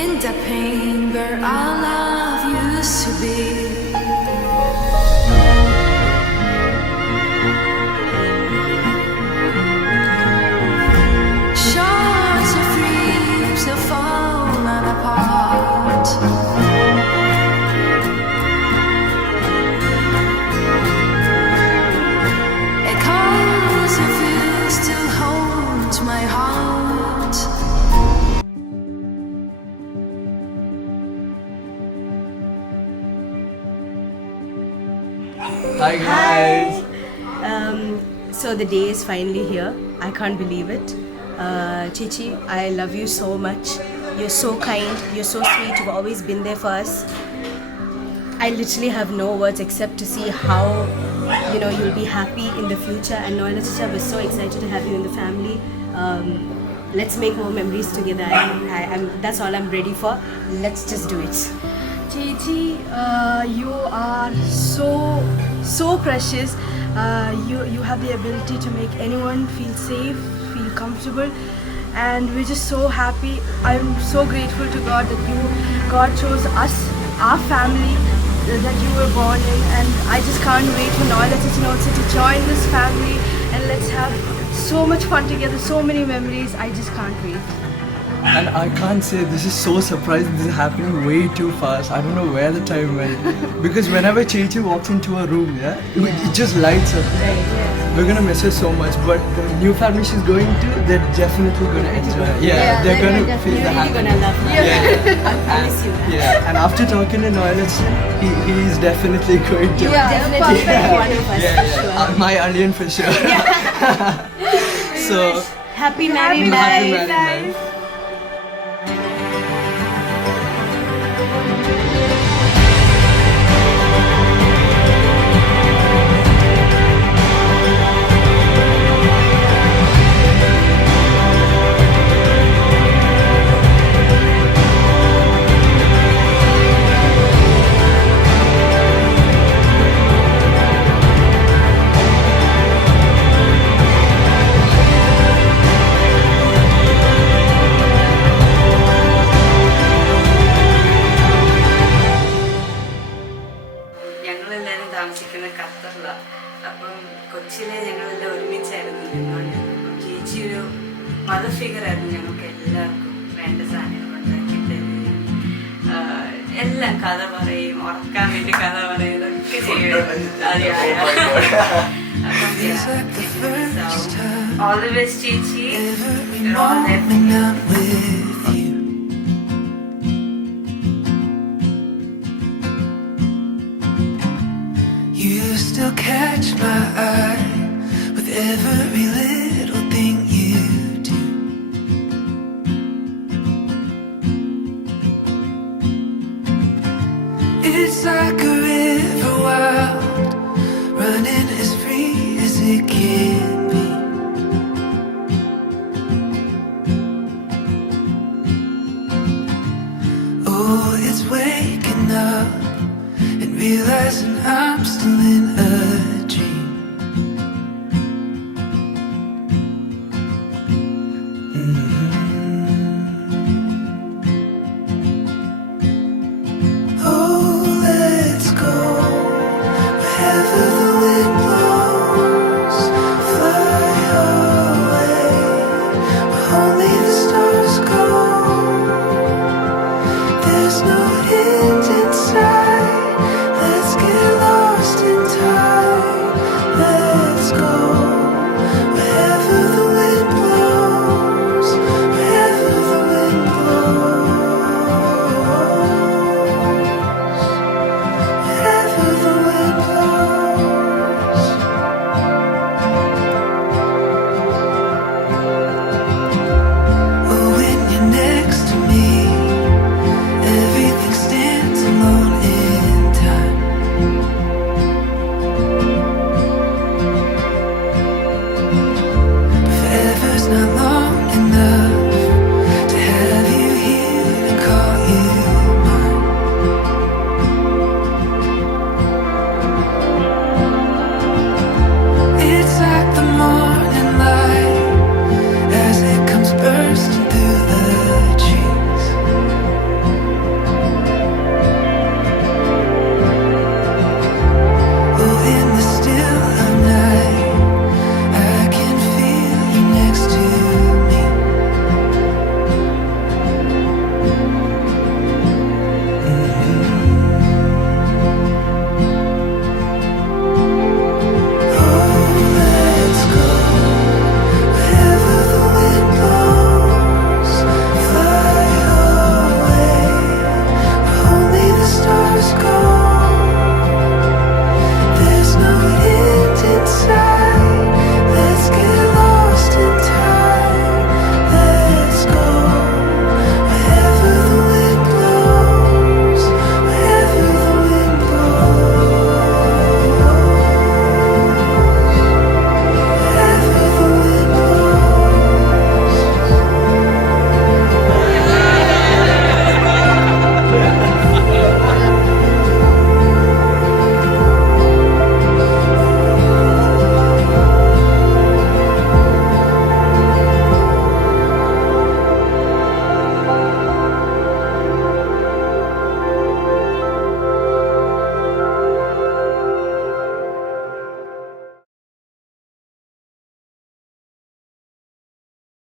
in the pain where our love used to be. Shards of dreams have fallen apart. Echoes of you still haunt my heart. Hi guys. So the day is finally here. I can't believe it. Chichi, I love you so much. You're so kind. You're so sweet. You've always been there for us. I literally have no words except to see how you'll be happy in the future. And Noella Chicha, we're so excited to have you in the family. Let's make more memories together. That's all I'm ready for. Let's just do it. Gigi, you are so precious. You have the ability to make anyone feel safe, feel comfortable, and we're just so happy. I'm so grateful to God that God chose us, our family, that you were born in, and I just can't wait for Noella Chicha also to join this family, and let's have so much fun together, so many memories. I just can't wait. And I can't say this is so surprising. This is happening way too fast. I don't know where the time went. Because whenever Chichi walks into a room, it just lights up. We're gonna miss her so much, but the new family she's going to, they're definitely gonna enjoy. They're gonna feel the happiness. Gonna love her. I miss you. Yeah, and after talking to Noella, he is definitely going to. Definitely one of us for sure. My alien for sure. So Happy married happy life. married life. ഞങ്ങളെല്ലാവരും താമസിക്കുന്ന ഖത്തറിലാണ്. അപ്പം കൊച്ചിയിലെ ഞങ്ങളെല്ലാം ഒരുമിച്ചായിരുന്നു നിന്നുകൊണ്ട് ചേച്ചി ഒരു mother ഫിഗറായിരുന്നു. ഞങ്ങൾക്ക് എല്ലാവർക്കും വേണ്ട സാധനങ്ങൾ ഉണ്ടാക്കി തരുകയും എല്ലാം കഥ പറയും, ഉറക്കാൻ വേണ്ടി കഥ പറയും, ഇതൊക്കെ ചെയ്യും. ഓൾ ദി ബെസ്റ്റ് ചേച്ചി. You still catch my eye with every little thing you do. It's like a river wild, running as free as it can be. Oh, it's waking up and realizing I'm still in a